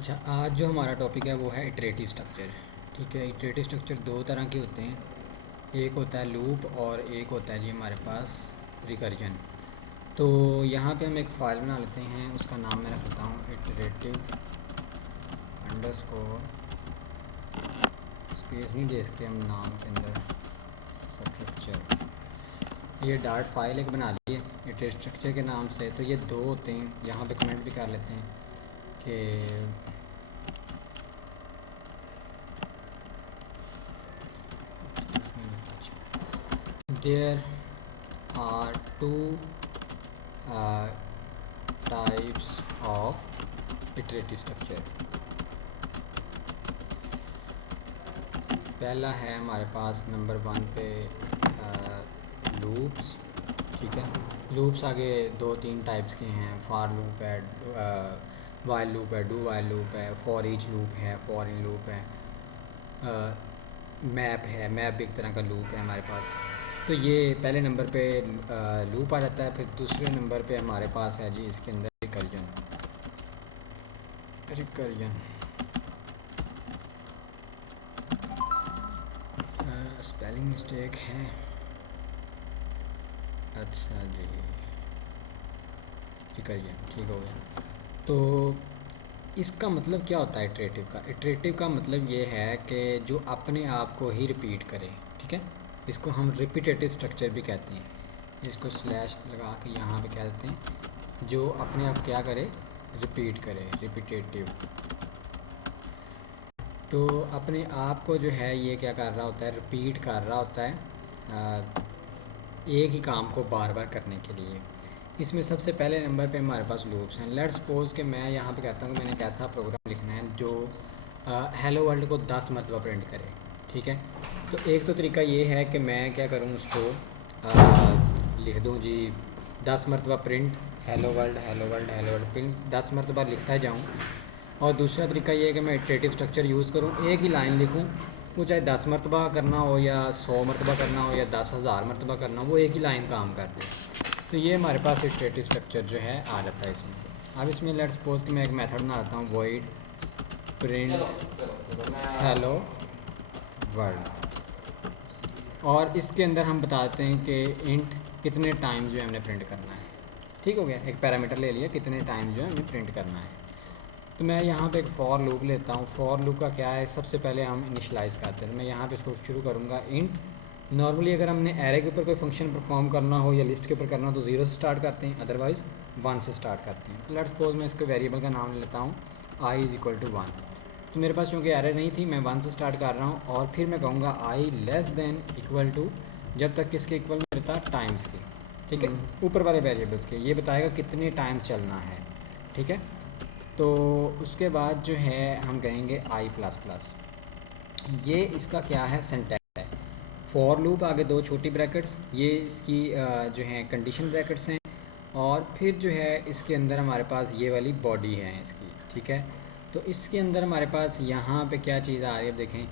अच्छा, आज जो हमारा टॉपिक है वो है इटरेटिव स्ट्रक्चर। ठीक है, इटरेटिव स्ट्रक्चर दो तरह के होते हैं। एक होता है लूप और एक होता है जी हमारे पास रिकर्जन। तो यहाँ पे हम एक फ़ाइल बना लेते हैं, उसका नाम मैं रख लेता हूँ इटरेटिव अंडरस्कोर, स्पेस नहीं दे सकते हम नाम के अंदर, स्ट्रक्चर। ये डार्ट फाइल एक बना ली है इटरेटिव स्ट्रक्चर के नाम से। तो ये दो होते हैं, यहाँ पे कमेंट भी कर लेते हैं कि there are two types of iterative structure. पहला है हमारे पास नंबर 1 पे लूप्स। ठीक है, लूप्स आगे दो तीन टाइप्स के हैं, फॉर लूप है, वाइल लूप है, डू वाइल लूप है, फॉर ईच लूप है, फॉर इन लूप है, मैप है, मैप भी एक तरह का लूप है हमारे पास। तो ये पहले नंबर पे लूप आ जाता है। फिर दूसरे नंबर पे हमारे पास है जी इसके अंदर रिकर्जन। रिकर्जन स्पेलिंग मिस्टेक है। अच्छा जी, रिकर्जन ठीक हो गया। तो इसका मतलब क्या होता है इटरेटिव का? इटरेटिव का मतलब ये है कि जो अपने आप को ही रिपीट करे। ठीक है, इसको हम रिपीटेटिव स्ट्रक्चर भी कहते हैं। इसको स्लैश लगा के यहाँ पे कह देते हैं जो अपने आप क्या करे, रिपीट करे, रिपीटेटिव। तो अपने आप को जो है ये क्या कर रहा होता है, रिपीट कर रहा होता है एक ही काम को बार बार करने के लिए। इसमें सबसे पहले नंबर पे हमारे पास लूप्स हैं। लेट्स सपोज कि मैं यहाँ पे कहता हूँ कि मैंने एक ऐसा प्रोग्राम लिखना है जो हेलो वर्ल्ड को 10 मरतबा प्रिंट करे। ठीक है, तो एक तो तरीका ये है कि मैं क्या करूँ, उसको लिख दूँ जी 10 मरतबा print hello world, hello world, hello world, print 10 मरतबा लिखता जाऊँ। और दूसरा तरीका ये है कि मैं इटरेटिव स्ट्रक्चर यूज़ करूँ, एक ही लाइन लिखूँ, वो चाहे 10 मरतबा करना हो या 100 मरतबा करना हो या 10,000 मरतबा करना हो, वो एक ही लाइन काम कर दे। तो ये हमारे पास इटरेटिव स्ट्रक्चर जो है आ जाता है इसमें। अब इसमें लेट्स सपोज कि मैं एक मेथड बनाता हूँ, वॉइड प्रिंट हेलो वर्ल्ड, और इसके अंदर हम बताते हैं कि इंट कितने टाइम जो है हमने प्रिंट करना है। ठीक हो गया, एक पैरामीटर ले लिया, कितने टाइम जो है हमें प्रिंट करना है। तो मैं यहाँ पे एक फॉर लूप लेता हूँ। फॉर लूप का क्या है, सबसे पहले हम इनिशलाइज़ करते हैं। तो मैं यहाँ पे इसको शुरू करूँगा इंट। नॉर्मली अगर हमने एरे के ऊपर कोई फंक्शन परफॉर्म करना हो या लिस्ट के ऊपर करना हो तो 0 से स्टार्ट करते हैं, अदरवाइज़ 1 से स्टार्ट करते हैं। तो लेट्स सपोज मैं इसके वेरिएबल का नाम लेता हूँ i = 1। तो मेरे पास चूँकि एरे नहीं थी, मैं 1 से स्टार्ट कर रहा हूँ और फिर मैं कहूँगा i <= जब तक किसके इक्वल नहीं रहता, टाइम्स के। ठीक है, ऊपर वाले वेरिएबल्स के, ये बताएगा कितने टाइम चलना है। ठीक है, तो उसके बाद जो है हम कहेंगे i++। ये इसका क्या है, सिंटैक्स है। फॉर लूप आगे दो छोटी ब्रैकेट्स, ये इसकी जो है कंडीशन ब्रैकेट्स हैं। और फिर जो है इसके अंदर हमारे पास ये वाली बॉडी है इसकी। ठीक है, तो इसके अंदर हमारे पास यहाँ पे क्या चीज़ आ रही है, अब देखें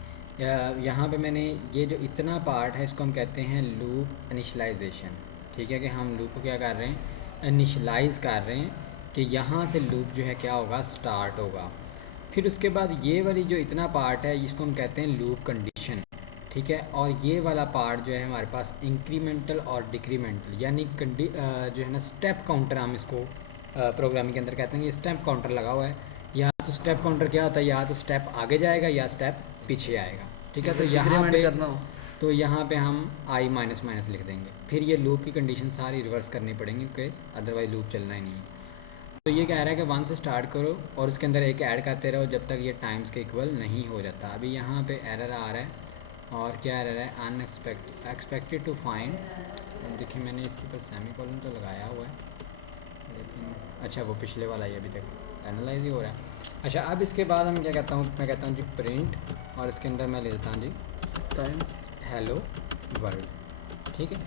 यहाँ पे मैंने ये जो इतना पार्ट है इसको हम कहते हैं लूप इनिशलाइजेशन। ठीक है, कि हम लूप को क्या कर रहे हैं, इनिशलाइज कर रहे हैं कि यहाँ से लूप जो है क्या होगा, स्टार्ट होगा। फिर उसके बाद ये वाली जो इतना पार्ट है इसको हम कहते हैं लूप कंडीशन। ठीक है, और ये वाला पार्ट जो है हमारे पास इंक्रीमेंटल और डिक्रीमेंटल, यानी जो है ना स्टेप काउंटर हम इसको प्रोग्रामिंग के अंदर कहते हैं। ये स्टेप काउंटर लगा हुआ है। या तो स्टेप काउंटर क्या होता है, या तो स्टेप आगे जाएगा या स्टेप पीछे आएगा। ठीक है, तो यहाँ पे करना हो तो यहाँ पे हम i-, लिख देंगे। फिर ये लूप की कंडीशन सारी रिवर्स करनी पड़ेंगी क्योंकि अदरवाइज लूप चलना ही नहीं है। तो ये कह रहा है कि 1 से स्टार्ट करो और उसके अंदर एक ऐड करते रहो जब तक ये टाइम्स के इक्वल नहीं हो जाता। अभी यहाँ पे एरर आ रहा है, और क्या एरर है, एक्सपेक्टेड टू फाइंड। देखिए मैंने इसके ऊपर सेमीकोलन तो लगाया हुआ है, लेकिन अच्छा वो पिछले वाला ही अभी तक एनालाइज ही हो रहा है। अच्छा, अब इसके बाद हम क्या कहता हूँ, मैं कहता हूँ जी प्रिंट, और इसके अंदर मैं ले लेता हूँ जी टाइम हेलो वर्ल्ड। ठीक है,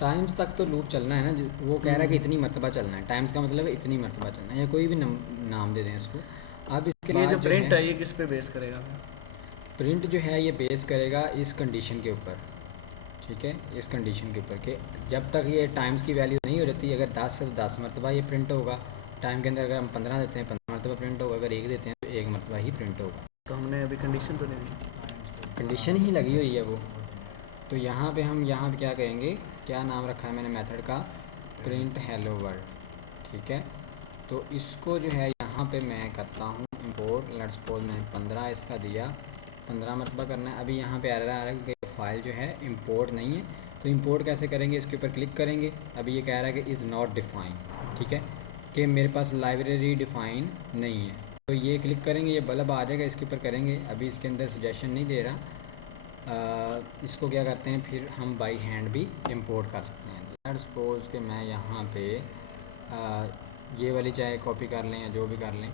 टाइम्स तक तो लूप चलना है ना, वो कह रहा है कि इतनी मरतबा चलना है। टाइम्स का मतलब है इतनी मरतबा चलना है, या कोई भी नाम दे दें इसको। अब इसके ये बाद जो प्रिंट है ये किस पे बेस करेगा? प्रिंट जो है ये बेस करेगा इस कंडीशन के ऊपर। ठीक है, इस कंडीशन के ऊपर के जब तक ये टाइम्स की वैल्यू नहीं हो जाती, अगर 10 से 10 मरतबा ये प्रिंट होगा। टाइम के अंदर अगर हम 15 देते हैं, 15 मरतबा प्रिंट होगा, अगर एक देते हैं तो एक मरतबा ही प्रिंट होगा। तो हमने अभी कंडीशन तो नहीं दी, कंडीशन ही लगी हुई है वो। तो यहाँ पे हम यहाँ पे क्या कहेंगे, क्या नाम रखा है मैंने मेथड का, प्रिंट हेलो वर्ल्ड। ठीक है, तो इसको जो है यहाँ पे मैं करता हूँ इंपोर्ट। लेट्स सपोज मैंने 15 इसका दिया, 15 मरतबा करना है। अभी यहाँ पे एरर आ रहा है कि फ़ाइल जो है इंपोर्ट नहीं है। तो इंपोर्ट कैसे करेंगे, इसके ऊपर क्लिक करेंगे। अभी ये कह रहा है कि इज़ नॉट डिफाइन, ठीक है, कि मेरे पास लाइब्रेरी डिफ़ाइन नहीं है। तो ये क्लिक करेंगे, ये बल्ब आ जाएगा, इसके ऊपर करेंगे। अभी इसके अंदर सजेशन नहीं दे रहा। इसको क्या करते हैं फिर हम बाई हैंड भी इंपोर्ट कर सकते हैं। लेट्स सपोज कि मैं यहाँ पे ये वाली चाहे कॉपी कर लें या जो भी कर लें,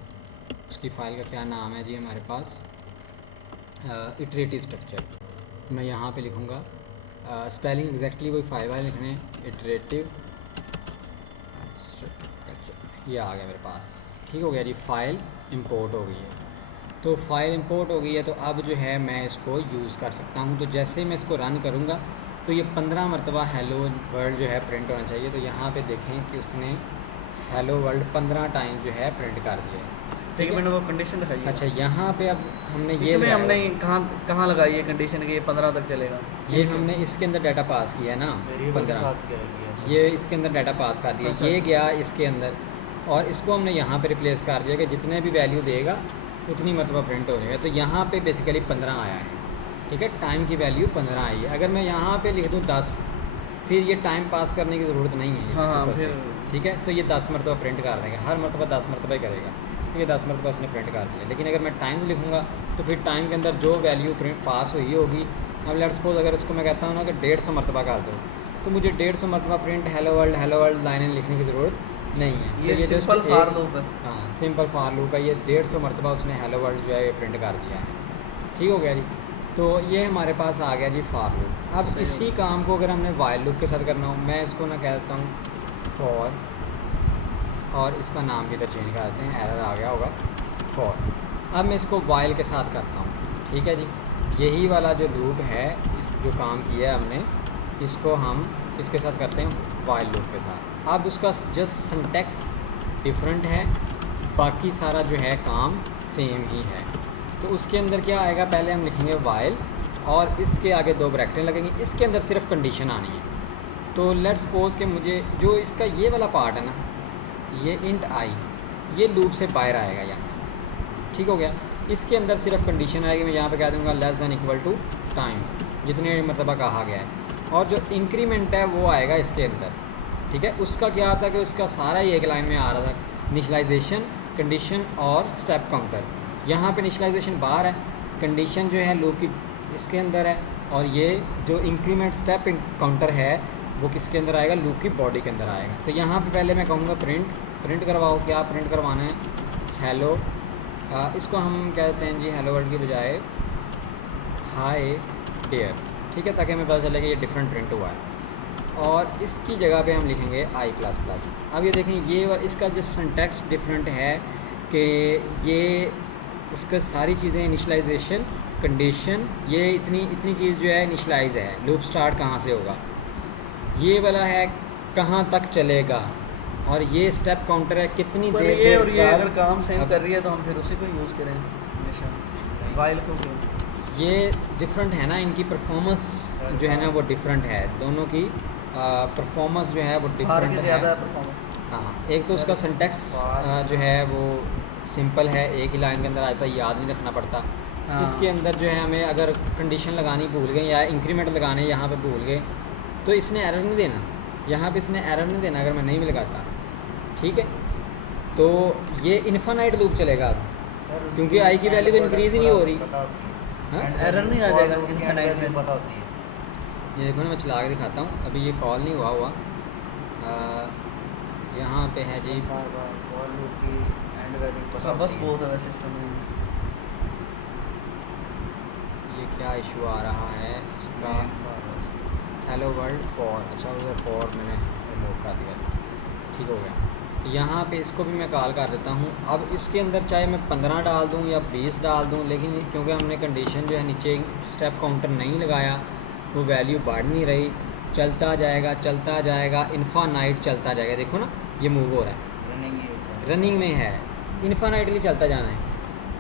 उसकी फ़ाइल का क्या नाम है जी हमारे पास, इटरेटिव स्ट्रक्चर। मैं यहाँ पे लिखूँगा, स्पेलिंग एग्जैक्टली वही फाइल वाले लिखने हैं, इटरेटिव स्ट्रक्चर। ये आ गया मेरे पास, ठीक हो गया जी, फ़ाइल इंपोर्ट हो गई है। तो फ़ाइल इंपोर्ट हो गई है, तो अब जो है मैं इसको यूज़ कर सकता हूँ। तो जैसे ही मैं इसको रन करूँगा तो ये 15 मरतबा हेलो वर्ल्ड जो है प्रिंट होना चाहिए। तो यहाँ पे देखें कि उसने हेलो वर्ल्ड 15 टाइम जो है प्रिंट कर दिया। ठीक है, मैंने वो कंडीशन दिखाई है। अच्छा, यहाँ पे अब हमने ये इसमें हमने कहाँ लगाई है कंडीशन कि ये 15 तक चलेगा? ये हमने इसके अंदर डाटा पास किया ना, 15 ये इसके अंदर डाटा पास कर दिया। अच्छा, ये गया इसके अंदर, और इसको हमने यहाँ पे रिप्लेस कर दिया कि जितने भी वैल्यू देगा उतनी मरतबा प्रिंट हो जाएगा। तो यहाँ पे बेसिकली 15 आया है, ठीक है, टाइम की वैल्यू 15 आई है। अगर मैं यहाँ पे लिख दूँ 10, फिर ये टाइम पास करने की ज़रूरत नहीं है। हाँ, फिर ठीक है, तो ये 10 मरतबा प्रिंट कर देगा, हर मरतबा 10 मरतबा ही करेगा। तो ये 10 मरतबा उसने प्रिंट कर दिया। लेकिन अगर मैं टाइम लिखूँगा तो फिर टाइम के अंदर जो वैल्यू प्रिंट पास हुई होगी, अब लेट्स सपोज अगर इसको मैं कहता हूँ ना कि 150 मरतबा कर दो, तो मुझे 150 मरतबा प्रिंट हेलो वर्ल्ड लाइनें लिखने की ज़रूरत नहीं है। ये तो सिंपल फॉर लूप है। हाँ, सिंपल फॉर लूप है। ये 150 मरतबा उसने हेलो वर्ल्ड जो है ये प्रिंट कर दिया है। ठीक हो गया जी, तो ये हमारे पास आ गया जी फॉर लूप। अब इसी काम को अगर हमने वाइल लूप के साथ करना हो, मैं इसको ना कह देता हूँ फॉर, और इसका नाम भी इधर चेंज कर देते हैं, एरर आ गया होगा फॉर। अब मैं इसको वाइल के साथ करता हूँ, ठीक है जी। यही वाला जो लूप है, जो काम किया है हमने, इसको हम किसके साथ करते हैं, वाइल लूप के साथ। अब उसका जस्ट सिंटैक्स डिफरेंट है, बाकी सारा जो है काम सेम ही है। तो उसके अंदर क्या आएगा, पहले हम लिखेंगे वाइल और इसके आगे 2 ब्रैकेटें लगेंगी, इसके अंदर सिर्फ कंडीशन आनी है। तो लेट्स सपोज कि मुझे जो इसका ये वाला पार्ट है ना, ये इंट आई, ये लूप से बाहर आएगा यहाँ, ठीक हो गया। इसके अंदर सिर्फ कंडीशन आएगी, मैं यहाँ पे कह दूँगा less than equal to times, जितने मरतबा कहा गया है। और जो इंक्रीमेंट है वो आएगा इसके अंदर, ठीक है। उसका क्या आता है कि उसका सारा ही एक लाइन में आ रहा था, इनिशियलाइजेशन, कंडीशन और स्टेप काउंटर। यहाँ पे इनिशियलाइजेशन बाहर है, कंडीशन जो है लूप की इसके अंदर है, और ये जो इंक्रीमेंट स्टेप काउंटर है वो किसके अंदर आएगा, लूप की बॉडी के अंदर आएगा। तो यहाँ पे पहले मैं कहूँगा प्रिंट करवाओ, क्या प्रिंट करवाना है, हेलो, इसको हम कह देते हैं जी हेलो वर्ल्ड की बजाय हाय डियर, ठीक है, ताकि हमें पता चले कि ये डिफरेंट प्रिंट हुआ है। और इसकी जगह पे हम लिखेंगे i++। अब ये देखें, ये इसका जो सिंटैक्स डिफरेंट है कि ये उसका सारी चीज़ें इनिशियलाइजेशन, कंडीशन, ये इतनी चीज़ जो है इनिशियलाइज है, लूप स्टार्ट कहाँ से होगा, ये वाला है कहाँ तक चलेगा, और ये स्टेप काउंटर है कितनी देर ये और ये अगर काम सेम कर रही है तो हम फिर उसी को यूज़ करें हमेशा, वाइल को। ये डिफरेंट है ना, इनकी परफॉर्मेंस जो है ना वो डिफरेंट है, दोनों की परफॉर्मेंस जो है वो डिफरेंट है। ज़्यादा परफॉर्मेंस, हाँ, एक तो उसका सिंटैक्स जो है वो सिंपल है, एक ही लाइन के अंदर आता है, याद नहीं रखना पड़ता। हाँ। इसके अंदर जो है हमें अगर कंडीशन लगानी भूल गए या इंक्रीमेंट लगाने यहाँ पे भूल गए तो इसने एरर नहीं देना, यहाँ पे इसने एरर नहीं देना अगर मैं नहीं भी लगाता, ठीक है। तो ये इन्फिनाइट लूप चलेगा अब, क्योंकि आई की वैल्यू तो इंक्रीज़ ही नहीं हो रही। हाँ, एरर नहीं आ जाएगा इनफिनाइट में, पता होती है। ये देखो ना, मैं चला के दिखाता हूँ, अभी ये कॉल नहीं हुआ यहाँ पे है जी, बस बहुत है वैसे इसका नहीं। ये क्या इशू आ रहा है इसका, हेलो वर्ल्ड फॉर, अच्छा उधर फॉर मैंने रिमूव कर दिया, ठीक हो गया। यहाँ पे इसको भी मैं कॉल कर देता हूँ। अब इसके अंदर चाहे मैं 15 डाल दूँ या 20 डाल दूँ, लेकिन क्योंकि हमने कंडीशन जो है नीचे स्टेप काउंटर नहीं लगाया, वो वैल्यू बढ़ नहीं रही, चलता जाएगा इन्फिनाइट चलता जाएगा। देखो ना, ये मूव हो रहा है, रनिंग में है, इन्फानाइटली चलता जाना है।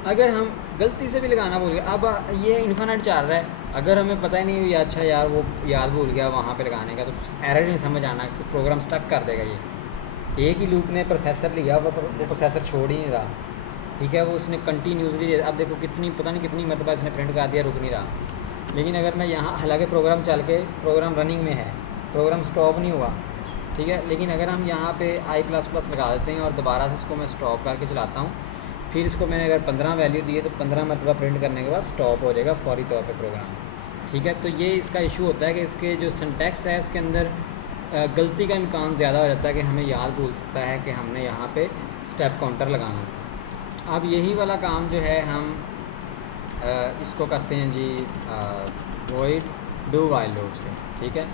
अगर हम गलती से भी लगाना भूल गए, अब ये इन्फानाइट चल रहा है, अगर हमें पता ही नहीं, अच्छा यार वो याद भूल गया वहाँ पे लगाने का, तो एरर नहीं समझ आना कि प्रोग्राम स्टक कर देगा। ये एक ही लूप ने प्रोसेसर लिया, वो प्रोसेसर छोड़ ही नहीं रहा, ठीक है, वो उसने कंटिन्यूसली, अब देखो कितनी पता नहीं कितनी मरतबा इसने प्रिंट कर दिया, रुक नहीं रहा। लेकिन अगर मैं यहाँ, हालांकि प्रोग्राम चल के प्रोग्राम रनिंग में है, प्रोग्राम स्टॉप नहीं हुआ, ठीक है, लेकिन अगर हम यहाँ पे i++ लगा देते हैं और दोबारा से इसको मैं स्टॉप करके चलाता हूँ, फिर इसको मैंने अगर 15 वैल्यू दी है तो 15 मरतबा प्रिंट करने के बाद स्टॉप हो जाएगा फौरी तौर पे प्रोग्राम, ठीक है। तो ये इसका इशू होता है कि इसके जो सिंटैक्स है उसके अंदर गलती का इम्कान ज़्यादा हो जाता है कि हमें याद भूल सकता है कि हमने यहाँ पे स्टेप काउंटर लगाना था। अब यही वाला काम जो है हम इसको करते हैं जी वॉइड डू वाइल लूप से, ठीक है।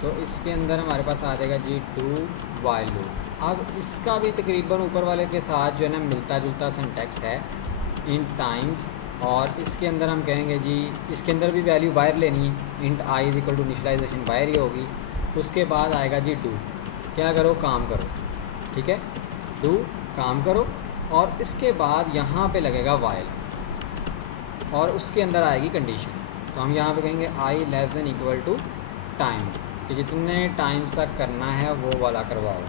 तो इसके अंदर हमारे पास आ जाएगा जी डू वाइल लूप। अब इसका भी तकरीबन ऊपर वाले के साथ जो है ना मिलता जुलता सिंटैक्स है इन टाइम्स, और इसके अंदर हम कहेंगे जी, इसके अंदर भी वैल्यू बाहर लेनी है, int I is equal to initialization बाहर ही होगी। उसके बाद आएगा जी डू, क्या करो, काम करो, ठीक है, डू काम करो, और इसके बाद यहाँ पे लगेगा वाइल, और उसके अंदर आएगी कंडीशन। तो हम यहाँ पे कहेंगे i less than equal to times, कि जितने टाइम्स तक करना है वो वाला करवाओ।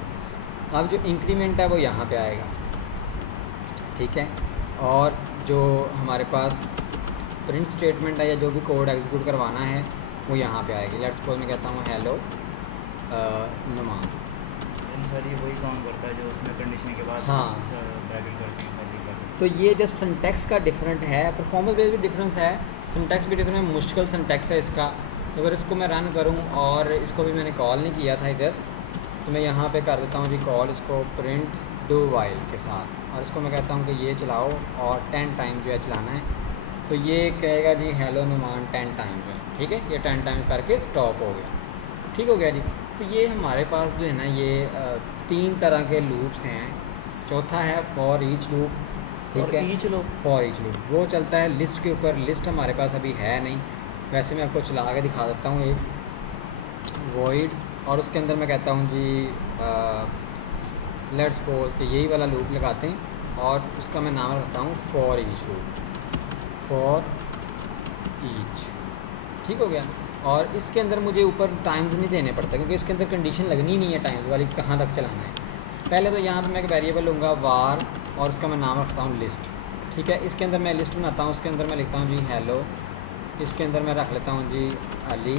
अब जो इंक्रीमेंट है वो यहाँ पे आएगा, ठीक है, और जो हमारे पास प्रिंट स्टेटमेंट है या जो भी कोड एग्जीक्यूट करवाना है वो यहाँ पे आएगी। लेट्स सपोज मैं कहता हूँ हेलो नुमान। सर ये वही काम करता है जो उसमें कंडीशन के बाद हाँ, ब्रैकेट करते हैं। तो ये जो सिंटैक्स का डिफरेंट है, परफॉर्मेंस बेस भी डिफरेंस है, सिंटैक्स भी डिफरेंट है, मुश्किल सिंटैक्स है इसका। तो अगर इसको मैं रन करूँ, और इसको भी मैंने कॉल नहीं किया था इधर, तो मैं यहाँ पे कर देता हूँ जी कॉल इसको प्रिंट डू वाइल के साथ, और इसको मैं कहता हूँ कि ये चलाओ और 10 टाइम जो है चलाना है। तो ये कहेगा जी हेलो नुमान 10 टाइम जो है, ठीक है, ये 10 टाइम करके स्टॉप हो गया, ठीक हो गया जी। तो ये हमारे पास जो है ना ये 3 तरह के लूप्स हैं। चौथा है फॉर ईच लूप, ठीक है, फॉर ईच लूप वो चलता है लिस्ट के ऊपर। लिस्ट हमारे पास अभी है नहीं, वैसे मैं आपको चला के दिखा देता हूँ एक वॉइड, और उसके अंदर मैं कहता हूँ जी लेट्स सपोज कि यही वाला लूप लगाते हैं, और उसका मैं नाम रखता हूँ for each loop, for each, ठीक हो गया। और इसके अंदर मुझे ऊपर टाइम्स नहीं देने पड़ते, क्योंकि इसके अंदर कंडीशन लगनी नहीं है टाइम्स वाली, कहाँ तक चलाना है। पहले तो यहाँ पे मैं एक वेरिएबल लूँगा वार, और उसका मैं नाम रखता हूँ लिस्ट, ठीक है। इसके अंदर मैं लिस्ट बनाता हूँ, उसके अंदर मैं लिखता हूँ जी हेलो, इसके अंदर मैं रख लेता हूँ जी अली,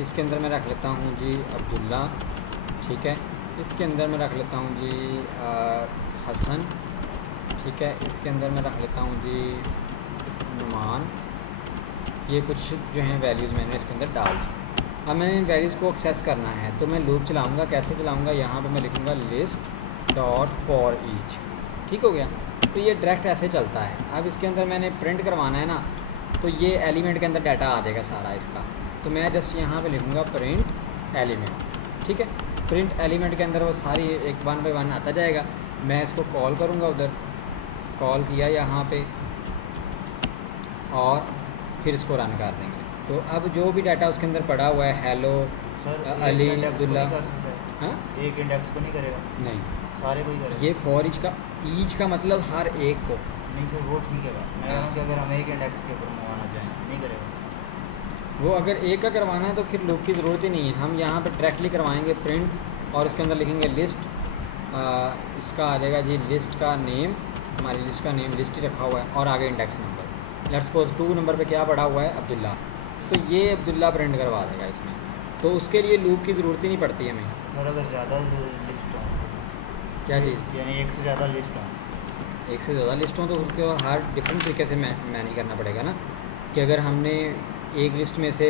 इसके अंदर मैं रख लेता हूँ जी अब्दुल्ला, ठीक है, इसके अंदर मैं रख लेता हूँ जी हसन, ठीक है, इसके अंदर मैं रख लेता हूँ जी नुमान। ये कुछ जो हैं वैल्यूज़ मैंने इसके अंदर डाल दी। अब मैंने इन वैल्यूज़ को एक्सेस करना है, तो मैं लूप चलाऊँगा। कैसे चलाऊँगा, यहाँ पे मैं लिखूँगा लिस्ट डॉट फॉर ईच, ठीक हो गया। तो ये डायरेक्ट ऐसे चलता है। अब इसके अंदर मैंने प्रिंट करवाना है ना, तो ये एलिमेंट के अंदर डाटा आ जाएगा सारा इसका। तो मैं जस्ट यहाँ पे लिखूँगा प्रिंट एलिमेंट, ठीक है। प्रिंट एलिमेंट के अंदर वो सारी एक 1 बाय 1 आता जाएगा। मैं इसको कॉल करूँगा, उधर कॉल किया यहाँ पे, और फिर इसको रन कर देंगे। तो अब जो भी डाटा उसके अंदर पड़ा हुआ है हेलो अली अब्दुल्ला, हाँ एक इंडेक्स को नहीं करेगा, नहीं सारे को ही करेगा। ये फॉर ईच का मतलब हर एक को नहीं सर, वो ठीक है बात। मैं कह रहा हूँ कि अगर हम एक इंडेक्स के ऊपर मंगवाना चाहें नहीं करेगा। वो अगर एक का करवाना है तो फिर लूप की ज़रूरत ही नहीं है। हम यहाँ पर डायरेक्टली करवाएंगे प्रिंट, और उसके अंदर लिखेंगे लिस्ट, इसका आ जाएगा जी लिस्ट का नेम, हमारी लिस्ट का नेम लिस्ट ही रखा हुआ है, और आगे index number. Let's suppose 2 number पे क्या पड़ा हुआ है अब्दुल्ला, तो ये अब्दुल्ला प्रिंट करवा देगा इसमें। तो उसके लिए लूप की ज़रूरत ही नहीं पड़ती हमें। सर अगर ज़्यादा लिस्ट हो, क्या चीज़, यानी एक से ज़्यादा लिस्ट हो, एक से ज़्यादा लिस्ट हो, तो उसको हर डिफरेंट तरीके से मैनेज करना पड़ेगा ना। कि अगर हमने एक लिस्ट में से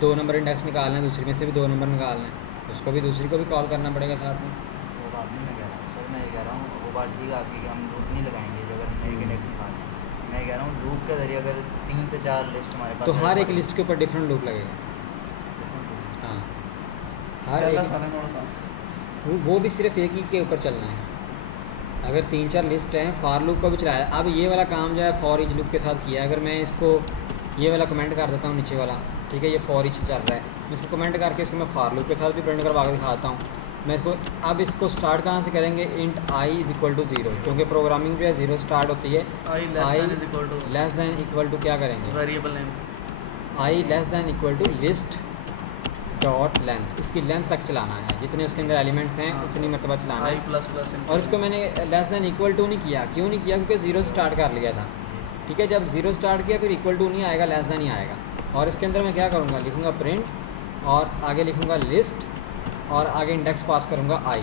2 नंबर इंडेक्स निकालना है, दूसरी में से भी 2 नंबर निकालना है, उसको भी दूसरी को भी कॉल करना पड़ेगा साथ में। वो बात नहीं मैं कह रहा हूँ सर, मैं ये कह रहा हूँ वो बात ठीक है आपकी कि हम लूप नहीं लगाएंगे जो अगर हमने एक इंडेक्स निकालना है। मैं कह रहा हूँ लूप के ज़रिए अगर 3 से 4 लिस्ट हमारे पास, तो हर एक लिस्ट के ऊपर डिफरेंट लूप लगेगा। हाँ, हर एक वो भी सिर्फ एक ही के ऊपर चलना है। अगर 3-4 लिस्ट हैं, फॉर लूप को भी चलाया। अब ये वाला काम जो है फॉर ईच लूप के साथ किया है। अगर मैं इसको ये वाला कमेंट कर देता हूँ नीचे वाला, ठीक है, ये फॉर ईच चल रहा है, मैं इसको कमेंट करके इसको मैं फार लूप के साथ भी प्रिंट करवा के दिखाता हूँ। मैं इसको अब इसको स्टार्ट कहाँ से करेंगे, int I is equal to zero, क्योंकि प्रोग्रामिंग जो है ज़ीरो स्टार्ट होती है। I less than equal to क्या करेंगे, variable name, I less than equal to list dot length, इसकी लेंथ तक चलाना है, जितने उसके अंदर एलिमेंट्स हैं हाँ। उतनी मरतबा चलाना आई है। प्लस प्लस और इसको मैंने लेस दैन इक्वल टू नहीं किया, क्यों नहीं किया, क्योंकि ज़ीरो स्टार्ट कर लिया था। ठीक है, जब ज़ीरो स्टार्ट किया फिर इक्वल टू नहीं आएगा, लेस दैन ही आएगा। और इसके अंदर मैं क्या करूँगा, लिखूँगा प्रिंट और आगे लिखूँगा लिस्ट और आगे इंडेक्स पास करूँगा आई।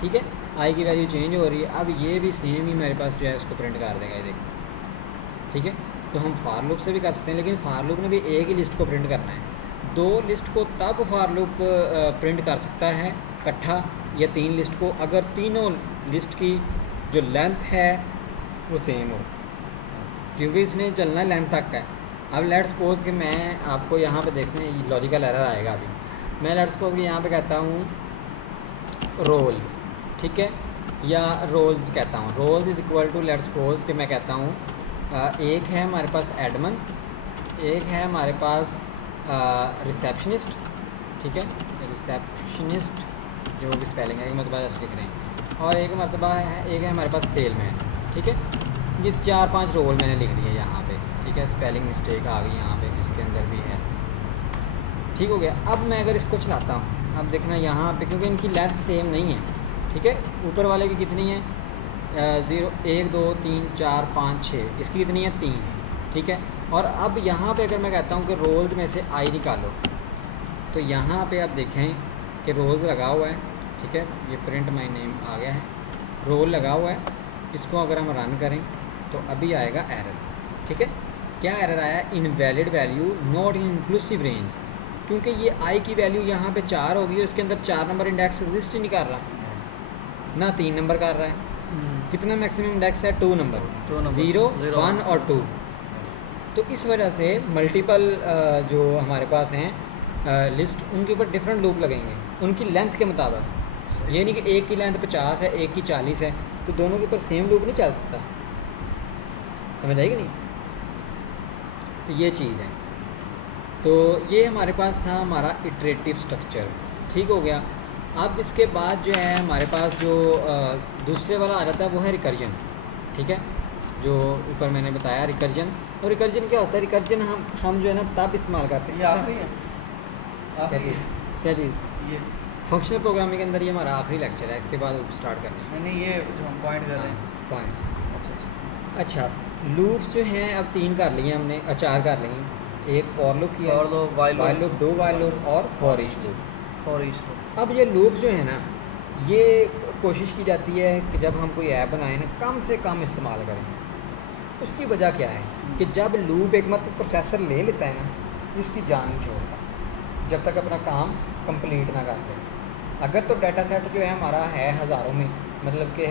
ठीक है, आई की वैल्यू चेंज हो रही है। अब ये भी सेम ही मेरे पास जो है उसको प्रिंट कर देगा, ये देखो। ठीक है, तो हम फार लूप से भी कर सकते हैं, लेकिन फार लूप ने भी एक ही लिस्ट को प्रिंट करना है। दो लिस्ट को तब फार लूप प्रिंट कर सकता है इकट्ठा, या तीन लिस्ट को, अगर तीनों लिस्ट की जो लेंथ है वो सेम हो, क्योंकि इसने चलना लेंथ तक है। अब लेट्स सपोज कि मैं आपको यहाँ पे देखते हैं लॉजिकल एरर आएगा अभी। मैं लेट्स सपोज कि यहाँ पे कहता हूँ रोल, ठीक है, या रोल्स कहता हूँ। Rolls is equal to let's suppose कि मैं कहता हूँ एक है हमारे पास एडमन, एक है हमारे पास रिसेप्शनिस्ट, ठीक है, रिसेप्शनिस्ट जो भी स्पेलिंग है मतलब ऐसे लिख रहे हैं, और एक मरतबा है, एक है हमारे पास सेलमैन। ठीक है, ये 4-5 रोल मैंने लिख दिए यहाँ पे। ठीक है, स्पेलिंग मिस्टेक आ गई यहाँ पे, इसके अंदर भी है। ठीक हो गया। अब मैं अगर इसको चलाता हूँ, अब देखना यहाँ पे, क्योंकि इनकी लेंथ सेम नहीं है। ठीक है, ऊपर वाले की कितनी है 0 1 2 3 4 5 6, इसकी कितनी है 3। ठीक है, और अब यहाँ पे अगर मैं कहता हूँ कि रोल्स में से आई निकालो, तो यहाँ पे आप देखें कि रोल्स लगा हुआ है। ठीक है, ये प्रिंट माय नेम आ गया है, रोल लगा हुआ है। इसको अगर हम रन करें तो अभी आएगा एरर। ठीक है, क्या एरर आया, invalid value not in inclusive range, क्योंकि ये आई की वैल्यू यहाँ पे 4 होगी और इसके अंदर 4 नंबर इंडेक्स एग्जिस्ट ही नहीं कर रहा, ना 3 नंबर कर रहा है। कितना मैक्सिमम इंडेक्स है, 2 नंबर, 0 1 और 2। तो इस वजह से मल्टीपल जो हमारे पास हैं लिस्ट, उनके ऊपर डिफरेंट लूप लगेंगे उनकी लेंथ के मुताबिक। ये नहीं कि एक की लेंथ 50 है, एक की 40 है, तो दोनों के ऊपर सेम लूप नहीं चल सकता। समझ आएगी नहीं, तो ये चीज़ है। तो ये हमारे पास था हमारा इटरेटिव स्ट्रक्चर। ठीक हो गया। अब इसके बाद जो है हमारे पास जो दूसरे वाला आ जाता है वो है रिकर्जन। ठीक है, जो ऊपर मैंने बताया रिकर्जन। और रिकर्जन क्या होता है, रिकर्जन हम जो है ना तब इस्तेमाल करते हैं। क्या चीज़, ये फंक्शनल प्रोग्रामिंग के अंदर ये हमारा आखिरी लेक्चर है, इसके बाद स्टार्ट करना है। नहीं, ये जो हम पॉइंट कर रहे हैं। पॉइंट। अच्छा, लूप्स जो हैं अब 3 कर लिए हमने, 4 कर लिए। एक फॉर लूप किया, for loop, while loop, do while loop और for each loop. For each loop. अब ये लूप जो है ना, ये कोशिश की जाती है कि जब हम कोई ऐप बनाएं ना, कम से कम इस्तेमाल करें। उसकी वजह क्या है कि जब लूप एक मतलब प्रोसेसर ले लेता है ना, उसकी जान नहीं छोड़ता जब तक अपना काम कंप्लीट ना कर ले। अगर तो डाटा सेट जो है हमारा है हज़ारों में, मतलब कि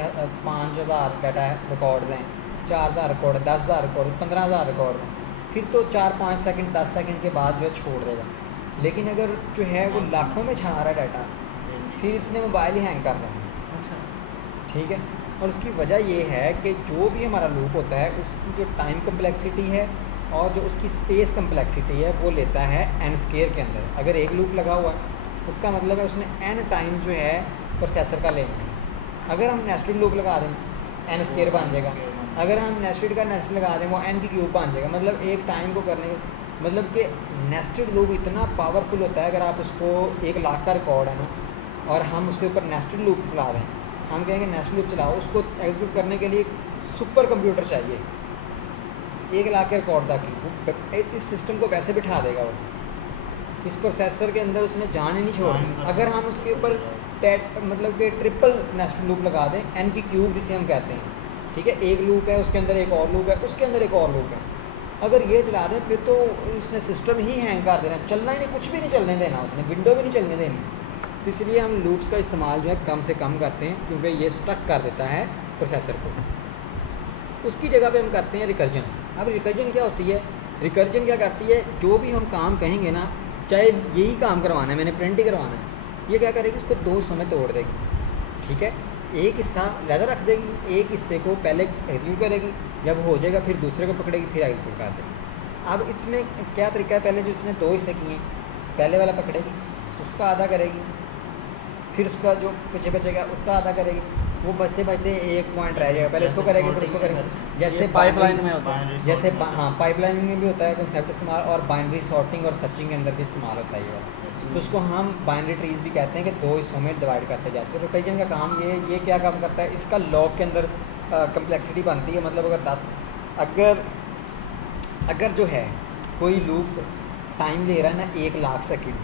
5000 डाटा रिकॉर्ड्स हैं, 4000 रिकॉर्ड, 10,000 रिकॉर्ड, 15,000 रिकॉर्ड्स हैं, फिर तो 4-5 सेकंड 10 सेकंड के बाद जो है छोड़ देगा। लेकिन अगर जो है वो लाखों में छा रहा है डाटा, फिर इसने मोबाइल ही हैंग कर देना। अच्छा, ठीक है, और उसकी वजह ये है कि जो भी हमारा लूप होता है उसकी जो टाइम कम्प्लेक्सिटी है और जो उसकी स्पेस कम्प्लेक्सिटी है वो लेता है n स्केयर के अंदर। अगर एक लूप लगा हुआ है उसका मतलब है उसने n टाइम जो है प्रोसेसर का लेना है। अगर हम नेस्टेड लूप लगा दें n स्केयर बन जाएगा, अगर हम नेस्टेड का नेस्टेड लगा दें वो n की क्यूब बन जाएगा। मतलब एक टाइम को करने मतलब कि नेस्टेड लूप इतना पावरफुल होता है। अगर आप उसको 1,00,000 का रिकॉर्ड है ना और हम उसके ऊपर नेस्टेड लूप चला दें, हम कहेंगे नेस्टेड लूप चलाओ, उसको एग्जीक्यूट करने के लिए सुपर कंप्यूटर चाहिए 1,00,000 के रिकॉर्ड तक। इस सिस्टम को वैसे बिठा देगा वो, इस प्रोसेसर के अंदर उसने जान ही नहीं छोड़नी। अगर हम उसके ऊपर मतलब कि ट्रिपल नेस्टेड लूप लगा दें, n की क्यूब जिसे हम कहते हैं, ठीक है, एक लूप है उसके अंदर एक और लूप है उसके अंदर एक और लूप है, अगर ये चला दें फिर तो इसने सिस्टम ही हैंग कर देना, चलना ही नहीं, कुछ भी नहीं चलने देना, उसने विंडो भी नहीं चलने देनी। तो इसलिए हम लूप्स का इस्तेमाल जो है कम से कम करते हैं, क्योंकि ये स्टक कर देता है प्रोसेसर को। उसकी जगह पे हम करते हैं रिकर्जन। अब रिकर्जन क्या होती है, रिकर्जन क्या करती है, जो भी हम काम कहेंगे ना, चाहे यही काम करवाना है, मैंने प्रिंट ही करवाना है, ये क्या करेगी, उसको 2 हिस्सों में तोड़ देगी। ठीक है, एक हिस्सा लहदा रख देगी, एक हिस्से को पहले एग्जीक्यूट करेगी, जब हो जाएगा फिर दूसरे को पकड़ेगी, फिर एग्जीक्यूट कर देगी। अब इसमें क्या तरीका है, पहले जो इसने 2 हिस्से किए पहले वाला पकड़ेगी, उसका आधा करेगी, फिर उसका जो पीछे बचेगा उसका आधा करेगी, वो बचते बचते एक पॉइंट रह जाएगा, पहले इसको जैसे करेगी फिर sorting इसको में करेगी। जैसे पाइपलाइन binary- में होता है। binary जैसे sorting हाँ पाइपलाइन में भी होता है कंसेप्ट इस्तेमाल, और बाइनरी सॉर्टिंग और सर्चिंग के अंदर भी इस्तेमाल होता है ये वाला। तो उसको हम बाइनरी ट्रीज भी कहते हैं कि दो हिस्सों में डिवाइड करते जाते हैं। रिकर्जन का काम ये क्या काम करता है, इसका लॉग के अंदर कम्प्लेक्सिटी बनती है। मतलब अगर 10 अगर जो है कोई लूप टाइम ले रहा है ना 1,00,000 सेकंड,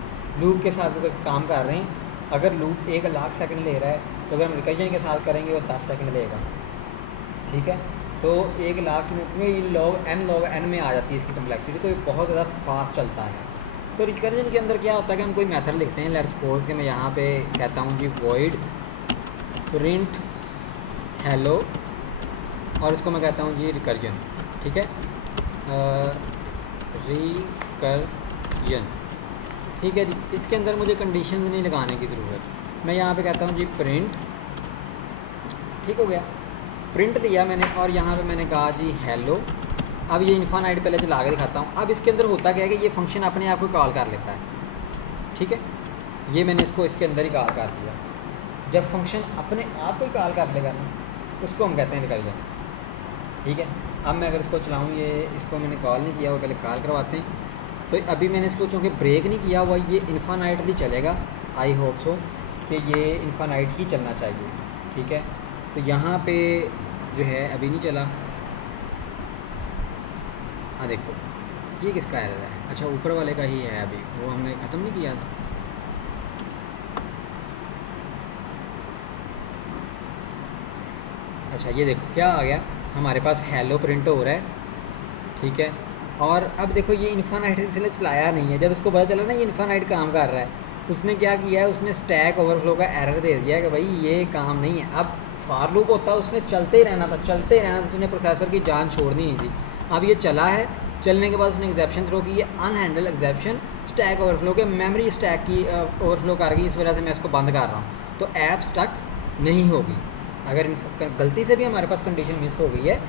लूप के साथ अगर काम कर रहे हैं, अगर लूप 1,00,000 सेकंड ले रहा है तो अगर हम रिकर्जन के साथ करेंगे वो 10 सेकंड लेगा, ठीक है। तो 1,00,000 में log n में आ जाती है इसकी कम्प्लेक्सिटी, तो ये बहुत ज़्यादा फास्ट चलता है। तो रिकर्जन के अंदर क्या होता है कि हम कोई मेथड लिखते हैं, लेट्स सपोज कि मैं यहाँ पे कहता हूँ जी void print hello, और इसको मैं कहता हूँ जी रिकर्जन, ठीक है, रिकर्जन, ठीक है जी। इसके अंदर मुझे कंडीशन नहीं लगाने की ज़रूरत, मैं यहाँ पे कहता हूँ जी प्रिंट, ठीक हो गया, प्रिंट दिया मैंने, और यहाँ पे मैंने कहा जी हेलो। अब ये इन्फानाइट पहले चला के दिखाता हूँ। अब इसके अंदर होता क्या है कि ये फंक्शन अपने आप को कॉल कर लेता है, ठीक है। ये मैंने इसको इसके अंदर ही कॉल कर दिया। जब फंक्शन अपने आप को ही कॉल कर लेगा ना, उसको हम कहते हैं रिकर्जन, ठीक है। अब मैं अगर इसको चलाऊँ, ये इसको मैंने कॉल नहीं किया, वो पहले कॉल करवाते हैं। तो अभी मैंने इसको चूँकि ब्रेक नहीं किया हुआ, ये इन्फानाइटली चलेगा। आई होप सो कि ये इन्फानाइट ही चलना चाहिए, ठीक है। तो यहाँ पे जो है अभी नहीं चला, हाँ देखो ये किसका एरर है, अच्छा ऊपर वाले का ही है, अभी वो हमने ख़त्म नहीं किया था। अच्छा ये देखो क्या आ गया, हमारे पास हेलो प्रिंट हो रहा है, ठीक है। और अब देखो ये इन्फानाइट इसलिए चलाया नहीं है, जब इसको पता चला ना ये इन्फानाइट काम कर रहा है, उसने क्या किया है, उसने स्टैक ओवरफ्लो का एरर दे दिया कि भाई ये काम नहीं है। अब फार लूप होता है, उसने चलते ही रहना था, उसने प्रोसेसर की जान छोड़नी नहीं थी। अब ये चला है, चलने के बाद उसने एग्जेप्शन थ्रो की, ये अनहैंडल एग्जेप्शन स्टैक ओवरफ्लो के मेमोरी स्टैक की ओवरफ्लो कर गई, इस वजह से मैं इसको बंद कर रहा हूँ। तो ऐप स्टक नहीं होगी, अगर गलती से भी हमारे पास कंडीशन मिस हो गई है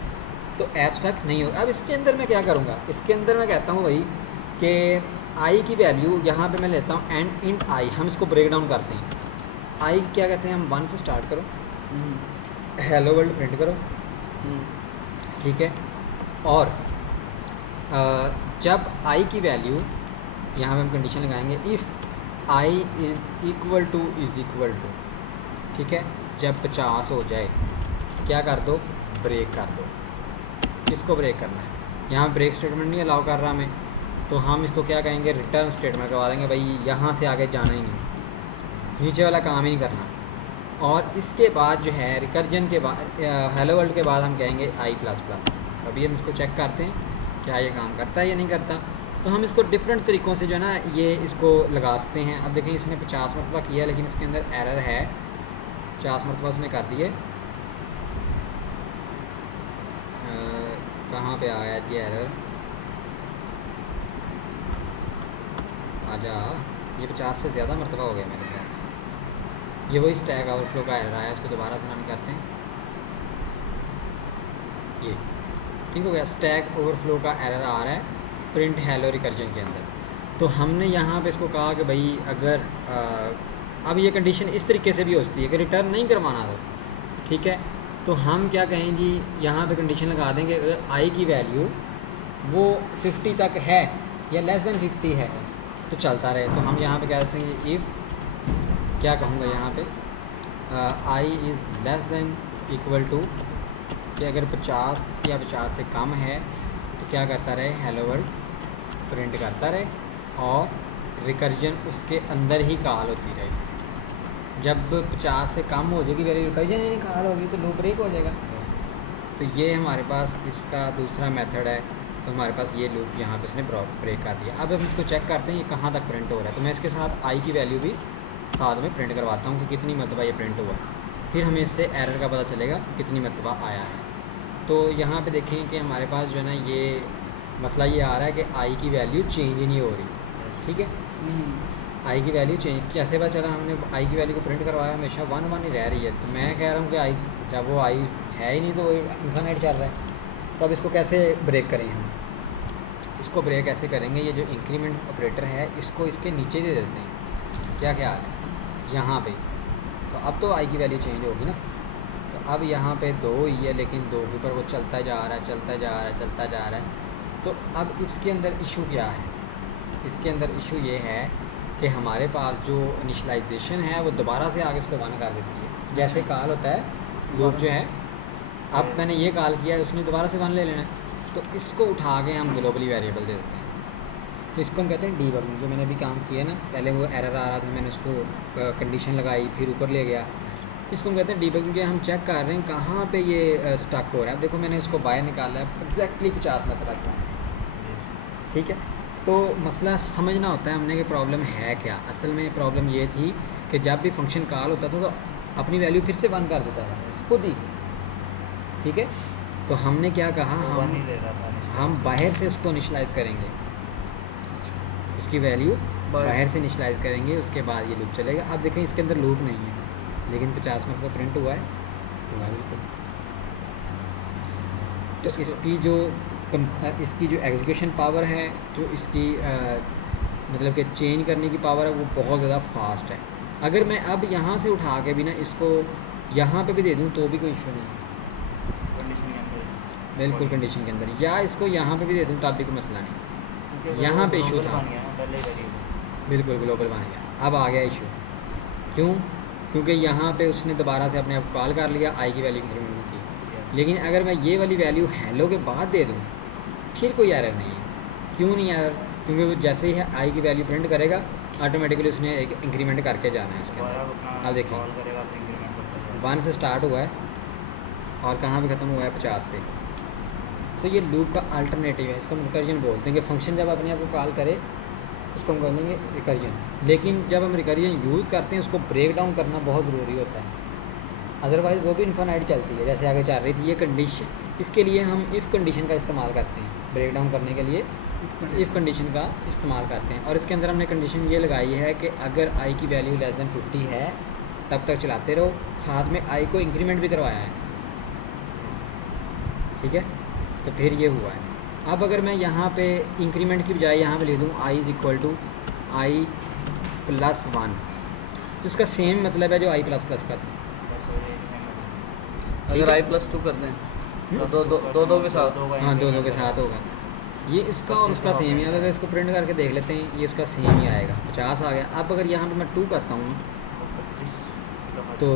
तो ऐप स्टक नहीं होगा। अब इसके अंदर मैं क्या करूँगा, इसके अंदर मैं कहता हूँ भाई कि आई की वैल्यू यहाँ पे मैं लेता हूँ एंड इंट आई, हम इसको ब्रेक डाउन करते हैं। आई क्या कहते हैं, हम 1 से स्टार्ट करो, हेलो वर्ल्ड प्रिंट करो, ठीक है। और जब आई की वैल्यू यहाँ पे हम कंडीशन लगाएंगे, if I is equal to, ठीक है। जब 50 हो जाए क्या कर दो, ब्रेक कर दो। किसको ब्रेक करना है, यहाँ ब्रेक स्टेटमेंट नहीं अलाउ कर रहा हमें, तो हम इसको क्या कहेंगे, रिटर्न स्टेटमेंट करवा देंगे, भाई यहाँ से आगे जाना ही नहीं, नीचे वाला काम ही नहीं करना। और इसके बाद जो है रिकर्जन के बाद हेलो वर्ल्ड के बाद हम कहेंगे i++। अभी हम इसको चेक करते हैं क्या ये काम करता है या नहीं करता। तो हम इसको डिफरेंट तरीक़ों से जो है ना ये इसको लगा सकते हैं। अब देखें इसने 50 मरतबा किया, लेकिन इसके अंदर एरर है, 50 मरतबा उसने कर दिए। कहाँ पे आया जी एरर, आजा, ये 50 से ज़्यादा मरतबा हो गया मेरे ख्याल से। ये वही स्टैक ओवरफ्लो का एरर आया, इसको दोबारा से रन करते हैं, ये ठीक हो गया। स्टैक ओवरफ्लो का एरर आ रहा है प्रिंट हेलो रिकर्जन के अंदर। तो हमने यहाँ पे इसको कहा कि भाई अगर अब ये कंडीशन इस तरीके से भी हो सकती है कि रिटर्न नहीं करवाना हो, ठीक है। तो हम क्या कहें जी, यहाँ पे कंडीशन लगा देंगे अगर आई की वैल्यू वो 50 तक है या लेस देन 50 है तो चलता रहे। तो हम यहाँ पे क्या कहते हैं, इफ़ क्या कहूँगा यहाँ पे, i is less than equal to, कि अगर 50 या 50 से कम है तो क्या करता रहे, हेलो वर्ल्ड प्रिंट करता रहे, और रिकर्जन उसके अंदर ही कॉल होती रहे। जब 50 से कम हो जाएगी वैल्यू, रिकर्जन ही नहीं कॉल होगी तो लूप ब्रेक हो जाएगा। तो ये हमारे पास इसका दूसरा मेथड है। तो हमारे पास ये लूप यहाँ पे इसने ब्रेक कर दिया। अब हम इसको चेक करते हैं ये कहाँ तक प्रिंट हो रहा है। तो मैं इसके साथ आई की वैल्यू भी साथ में प्रिंट करवाता हूँ कि कितनी मरतबा ये प्रिंट हुआ, फिर हमें इससे एरर का पता चलेगा कितनी मरतबा आया है। तो यहाँ पे देखें कि हमारे पास जो है ना ये मसला ये आ रहा है कि आई की वैल्यू चेंज ही नहीं हो रही, ठीक है। आई की वैल्यू चेंज कैसे पता चला, हमने आई की वैल्यू को प्रिंट करवाया, हमेशा 1 ही रह रही है। तो मैं कह रहा हूँ कि आई जब वो आई है ही नहीं तो वो इन्फिनिट चल रहा है, तो अब इसको कैसे ब्रेक करें हम। इसको ब्रेक ऐसे करेंगे, ये जो इंक्रीमेंट ऑपरेटर है इसको इसके नीचे दे देते हैं। क्या ख्याल है यहाँ पे? तो अब तो आई की वैल्यू चेंज होगी ना। तो अब यहाँ पे 2 ही है, लेकिन 2 के ऊपर वो चलता जा रहा है, चलता जा रहा है, चलता जा रहा है। तो अब इसके अंदर इशू क्या है? इसके अंदर इशू ये है कि हमारे पास जो इनिशलाइजेशन है वो दोबारा से आगे इसको 1 कर देती है। जैसे कॉल होता है लूप जो है, अब मैंने ये कॉल किया है, उसने दोबारा से 1 ले लेना है, तो इसको उठा के हम ग्लोबली वेरिएबल दे देते हैं। तो इसको हम कहते हैं डीबगिंग। जो मैंने अभी काम किया ना, पहले वो एरर आ रहा था, मैंने उसको कंडीशन लगाई, फिर ऊपर ले गया, इसको हम कहते हैं डीबगिंग। के हम चेक कर रहे हैं कहाँ पे ये स्टक हो रहा है। अब देखो मैंने उसको बाहर निकाला है, एग्जैक्टली 50 में रखा है, ठीक है। तो मसला समझना होता है हमने कि प्रॉब्लम है क्या। असल में प्रॉब्लम ये थी कि जब भी फंक्शन कॉल होता था तो अपनी वैल्यू फिर से 1 कर देता था खुद ही, ठीक है। तो हमने क्या कहा, हम बाहर से उसको इनिशलाइज़ करेंगे, उसकी वैल्यू बाहर से इनिशलाइज़ करेंगे, उसके बाद ये लूप चलेगा। अब देखें इसके अंदर लूप नहीं है, लेकिन 50 में तो प्रिंट हुआ है बिल्कुल। तो इसकी जो एग्जीक्यूशन पावर है, जो इसकी मतलब कि चेंज करने की पावर है, वो बहुत ज़्यादा फास्ट है। अगर मैं अब यहाँ से उठा के भी ना इसको यहाँ पे भी दे दूँ तो भी कोई इशू नहीं है, कंडीशन के अंदर, बिल्कुल कंडीशन के अंदर। या इसको यहाँ पे भी दे दूँ तब भी कोई मसला नहीं। यहाँ पे इशू था, बिल्कुल ग्लोबल बन गया। अब आ गया इशू, क्यों? क्योंकि यहाँ पे उसने दोबारा से अपने आप कॉल कर लिया, आई की वैल्यू इंक्रीमेंट की। लेकिन अगर मैं ये वाली वैल्यू हेलो के बाद दे दूँ फिर कोई एरर नहीं है। क्यों नहीं एरर? क्योंकि वो जैसे ही आई की वैल्यू प्रिंट करेगा ऑटोमेटिकली उसने एक इंक्रीमेंट करके जाना है इसके अंदर। अब देखिए 1 से स्टार्ट हुआ है और कहाँ पे ख़त्म हुआ है, 50 पे। तो ये लूप का अल्टरनेटिव है, इसको हम रिकर्जन बोलते हैं कि फंक्शन जब अपने आप को कॉल करे उसको हम कहेंगे रिकर्जन। लेकिन जब हम रिकर्जन यूज़ करते हैं उसको ब्रेक डाउन करना बहुत ज़रूरी होता है, अदरवाइज़ वो भी इन्फिनाइट चलती है जैसे आगे चल रही थी ये कंडीशन। इसके लिए हम इफ़ कंडीशन का इस्तेमाल करते हैं, ब्रेक डाउन करने के लिए इफ़ कंडीशन का इस्तेमाल करते हैं। और इसके अंदर हमने कंडीशन ये लगाई है कि अगर आई की वैल्यू लेस दैन 50 है तब तक चलाते रहो, साथ में आई को इंक्रीमेंट भी करवाया है, ठीक है। तो फिर ये हुआ है। अब अगर मैं यहाँ पे इंक्रीमेंट की बजाय यहाँ पे लिख दूँ i is equal to i plus 1, तो इसका सेम मतलब है जो आई प्लस प्लस का था। अगर आई प्लस 2 कर दें तो दो के साथ, हाँ 2 के साथ होगा। ये इसका और उसका सेम ही। अब अगर इसको प्रिंट करके देख लेते हैं, ये इसका सेम ही आएगा, 50 आ गया। अब अगर यहाँ पे मैं 2 करता हूँ तो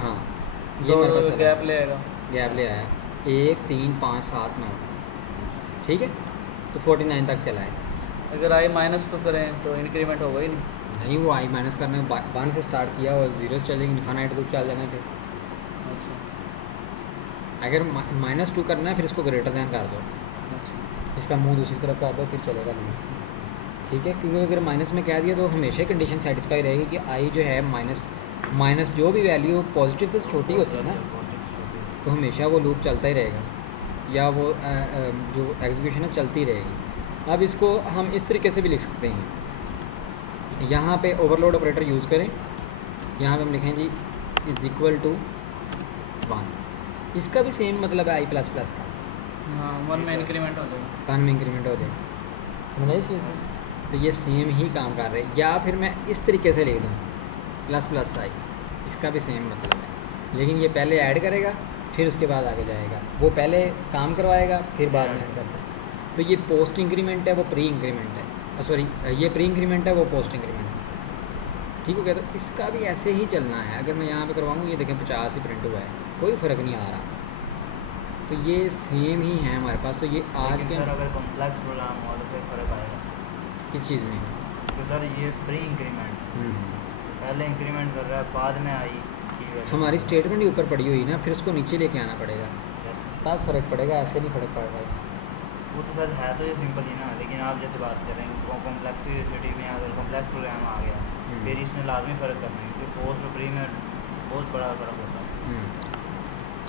हाँ ये मेरे पास गैप ले आएगा, गैप ले आया 1 3 5 7 9, ठीक है। तो 49 तक चला है। अगर आई माइनस 2 करें तो इंक्रीमेंट होगा ही नहीं, वो आई माइनस करने 1 से स्टार्ट किया और 0 से चलेगी, इन्फिनाइट लूप चल जाना। फिर अच्छा अगर -2 करना है फिर इसको ग्रेटर दैन कर दो, अच्छा, इसका मुंह दूसरी तरफ कर दो, फिर चलेगा नहीं, ठीक है। क्योंकि अगर माइनस में कह दिया तो हमेशा कंडीशन सेटिस्फाई रहेगी कि आई जो है माइनस जो भी वैल्यू पॉजिटिव से छोटी होती है ना, तो हमेशा वो लूप चलता ही रहेगा, या वो जो एग्जीक्यूशन है चलती रहेगी। अब इसको हम इस तरीके से भी लिख सकते हैं, यहाँ पे ओवरलोड ऑपरेटर यूज़ करें, यहाँ पे हम लिखें जी इज़ इक्वल टू 1। इसका भी सेम मतलब है आई प्लस प्लस का, हाँ 1 में इंक्रीमेंट हो जाएगा, 1 में इंक्रीमेंट हो जाएगा, समझ इस चीज़ में। तो ये सेम ही काम कर रहे हैं। या फिर मैं इस तरीके से लिख दूँ प्लस प्लस आई, इसका भी सेम मतलब है, लेकिन ये पहले ऐड करेगा फिर उसके बाद आगे जाएगा। वो पहले काम करवाएगा फिर बाद में ऐड करता है। तो ये पोस्ट इंक्रीमेंट है, वो प्री इंक्रीमेंट है, सॉरी ये प्री इंक्रीमेंट है, वो पोस्ट इंक्रीमेंट है, ठीक हो गया। तो इसका भी ऐसे ही चलना है। अगर मैं यहाँ पे करवाऊँ, ये देखें 50 ही प्रिंट हुआ है, कोई फ़र्क नहीं आ रहा। तो ये सेम ही है हमारे पास। तो ये आज के सर अगर कॉम्प्लेक्स प्रोग्राम हो तो फिर फ़र्क आएगा किस चीज़ में? तो सर ये प्री इंक्रीमेंट पहले इंक्रीमेंट कर रहा है, बाद में आई की वैल्यू हमारी स्टेटमेंट ही ऊपर पड़ी हुई ना, फिर उसको नीचे लेके आना पड़ेगा, तब फ़र्क पड़ेगा, ऐसे नहीं फ़र्क पड़ रहा है। वो तो सर है तो ये सिंपल ही ना, लेकिन आप जैसे बात कर रहे हैं कॉम्प्लेक्सिटी में अगर कॉम्प्लेक्स प्रोग्राम आ गया फिर इसमें लाजमी फ़र्क करना है, क्योंकि पोस्ट और प्री में बहुत बड़ा फ़र्क होता है।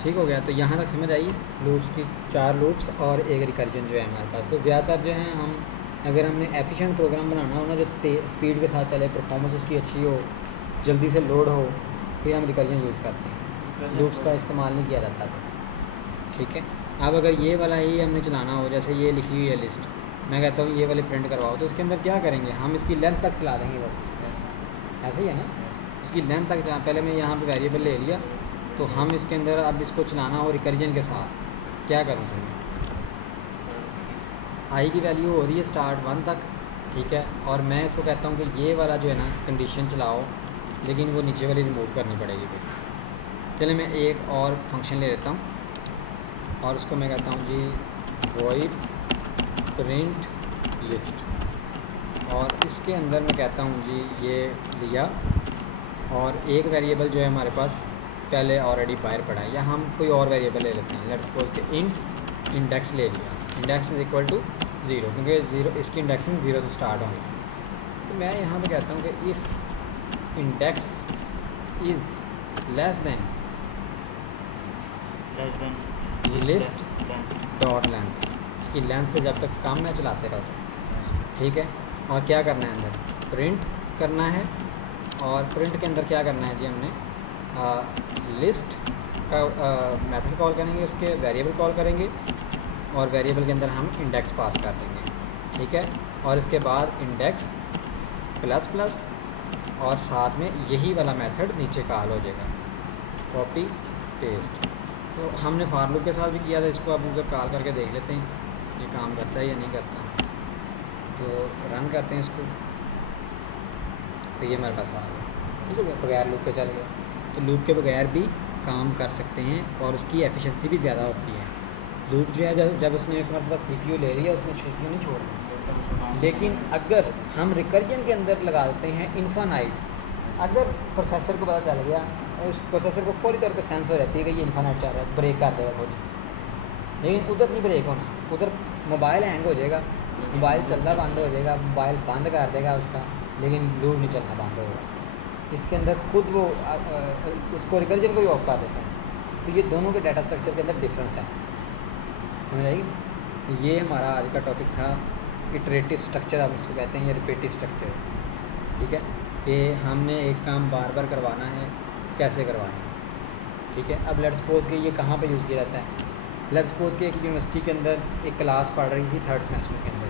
ठीक हो गया। तो यहाँ तक समझ आई लूप्स की, 4 लूप्स और एक रिकर्जन जो है हमारे पास। तो ज़्यादातर जो है हम अगर हमने एफिशिएंट प्रोग्राम बनाना हो ना, जो स्पीड के साथ चले, परफॉर्मेंस उसकी अच्छी हो, जल्दी से लोड हो, फिर हम रिकर्जन यूज़ करते हैं, लूप्स का इस्तेमाल नहीं किया जाता। ठीक है। अब अगर ये वाला ही हमने चलाना हो, जैसे ये लिखी हुई है लिस्ट, मैं कहता हूँ ये वाले प्रिंट करवाओ, तो इसके अंदर क्या करेंगे हम, इसकी लेंथ तक चला देंगे बस, ऐसे ही है ना। इसकी लेंथ तक चला, पहले मैं यहाँ पे वेरिएबल ले लिया, तो हम इसके अंदर अब इसको चलाना हो रिकर्जन के साथ, क्या करूँ फिर मैं, आई की वैल्यू हो रही है स्टार्ट 1 तक, ठीक है, और मैं इसको कहता हूँ कि ये वाला जो है ना कंडीशन चलाओ, लेकिन वो नीचे वाली रिमूव करनी पड़ेगी फिर। चले मैं एक और फंक्शन ले लेता हूँ और उसको मैं कहता हूँ जी वॉइड प्रिंट लिस्ट, और इसके अंदर मैं कहता हूँ जी ये लिया, और एक वेरिएबल जो है हमारे पास पहले ऑलरेडी बाहर पड़ा है, या हम कोई और वेरिएबल ले लेते हैं, लेट्स सपोज के इंट इंडेक्स ले लिया, इंडेक्स इज इक्वल टू 0, क्योंकि 0 इसकी इंडेक्सिंग 0 से स्टार्ट होनी है। तो मैं यहाँ पे कहता हूँ कि if index is less then list dot length, इसकी लेंथ से जब तक कम है चलाते रहो, ठीक है। और क्या करना है अंदर प्रिंट करना है, और प्रिंट के अंदर क्या करना है जी हमने लिस्ट का मेथड कॉल करेंगे, उसके वेरिएबल कॉल करेंगे, और वेरिएबल के अंदर हम इंडेक्स पास कर देंगे, ठीक है। और इसके बाद इंडेक्स प्लस प्लस, और साथ में यही वाला मेथड नीचे कॉल हो जाएगा, कॉपी पेस्ट। तो हमने फॉर लूप के साथ भी किया था इसको, अब उधर कॉल करके देख लेते हैं ये काम करता है या नहीं करता। तो रन करते हैं इसको, तो ये हमारे पास आ गया, ठीक है, बगैर लूप के चल गया। तो लूप के बगैर भी काम कर सकते हैं, और उसकी एफिशिएंसी भी ज़्यादा होती है। लूप जो है जब उसने एक मतलब CPU ले लिया, उसने CPU नहीं छोड़ना। लेकिन अगर हम रिकर्जन के अंदर लगा देते हैं इन्फानाइट, अगर प्रोसेसर को पता चल गया, और उस प्रोसेसर को फौरी तौर पे सेंस हो रहती है कि ये इन्फानाइट चल रहा है, ब्रेक कर देगा खुद। लेकिन उधर नहीं ब्रेक होना, उधर मोबाइल हैंग हो जाएगा, मोबाइल चलना बंद हो जाएगा, मोबाइल बंद कर देगा उसका, लेकिन लूप नहीं चलना बंद होगा। इसके अंदर खुद वो उसको रिकर्जन को ही ऑफ कर देते हैं। तो ये दोनों के डाटा स्ट्रक्चर के अंदर डिफरेंस है, समझ आएगी। ये हमारा आज का टॉपिक था, इटरेटिव स्ट्रक्चर आप इसको कहते हैं, या रिपीटिव स्ट्रक्चर, ठीक है, कि हमने एक काम बार बार करवाना है, कैसे करवाएं, ठीक है। अब लेट्स सपोज कि ये कहाँ पे यूज़ किया जाता है, लेट्स सपोज कि एक यूनिवर्सिटी के अंदर एक क्लास पढ़ रही थी 3rd सेमेस्टर के अंदर,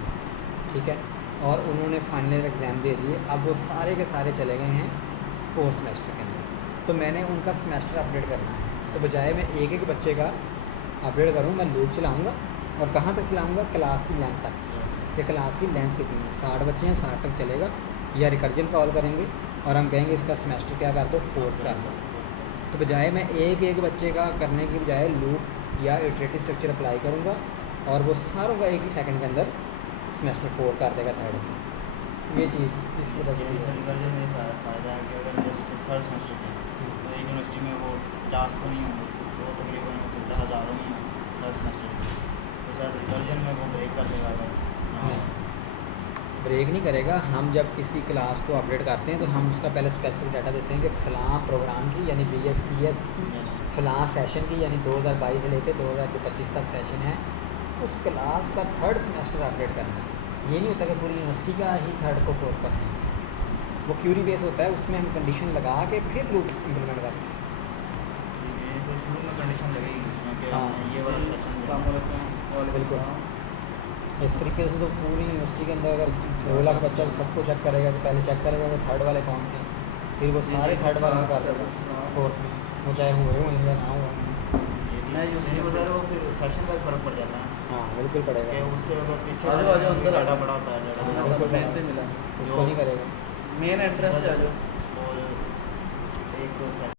ठीक है, और उन्होंने फाइनल एग्ज़ाम दे दिए, अब वो सारे के सारे चले गए हैं 4th सेमेस्टर के अंदर। तो मैंने उनका सेमेस्टर अपडेट करना है, तो बजाय मैं एक एक बच्चे का अपडेट करूँ, मैं लूप चलाऊँगा, और कहाँ तक चलाऊँगा, क्लास की लेंथ तक, कि क्लास की लेंथ कितनी है, 60 बच्चे हैं, 60 तक चलेगा, या रिकर्जन कॉल करेंगे और हम कहेंगे इसका सेमेस्टर क्या कर दो, 4th कर दो। तो बजाय मैं एक एक बच्चे का करने की बजाय लूप या इटरेटिव स्ट्रक्चर अप्लाई करूँगा, और वो सारों का एक ही सेकंड के अंदर सेमेस्टर 4 कर देगा 3rd से। ये चीज़ इस वजह से रिकर्जन में फ़ायदा है कि अगर जैसे 3rd सेमेस्टर के तो एक यूनिवर्सिटी में वो 50 तो नहीं होंगे, वो तकरीबन हो सकता है हज़ारों में 3rd सेमेस्टर में, तो सर रिकर्जन में वो ब्रेक कर देगा अगर नहीं, ब्रेक नहीं करेगा। हम जब किसी क्लास को अपडेट करते हैं तो हम उसका पहले स्पेसिफिक डाटा देते हैं कि फ़लाँ प्रोग्राम की यानी BScs की फ़लाँ सेशन की, यानी 2022 से लेकर 2025 तक सेशन है, उस क्लास का 3rd सेमेस्टर अपडेट करना है। ये नहीं होता कि पूरी यूनिवर्सिटी का ही 3rd को 4th करना है, वो क्यूरी बेस होता है, उसमें हम कंडीशन लगा के फिर लूप इम्प्लीमेंट करते हैं। तो शुरू में कंडीशन लगेगी उसमें कि हाँ, ये वाला सेशन बिल्कुल। इस तरीके से तो पूरी यूनिवर्सिटी के अंदर अगर 2 लाख बच्चा सबको चेक करेगा, तो पहले चेक करेगा कि 3rd वाले कौन से हैं, फिर वो सारे 3rd वाले में कर देगा 4th में, वो चाहे हुए या ना हुए। सर वो फिर सेशन का फ़र्क पड़ जाता है। हाँ बिल्कुल पड़ेगा, कि उससे अगर पीछे आ जाओ अंदर डाटा बड़ा होता है, डाटा बिल्कुल मिला उसको नहीं करेगा। मेन एड्रेस से आ जाओ। और एक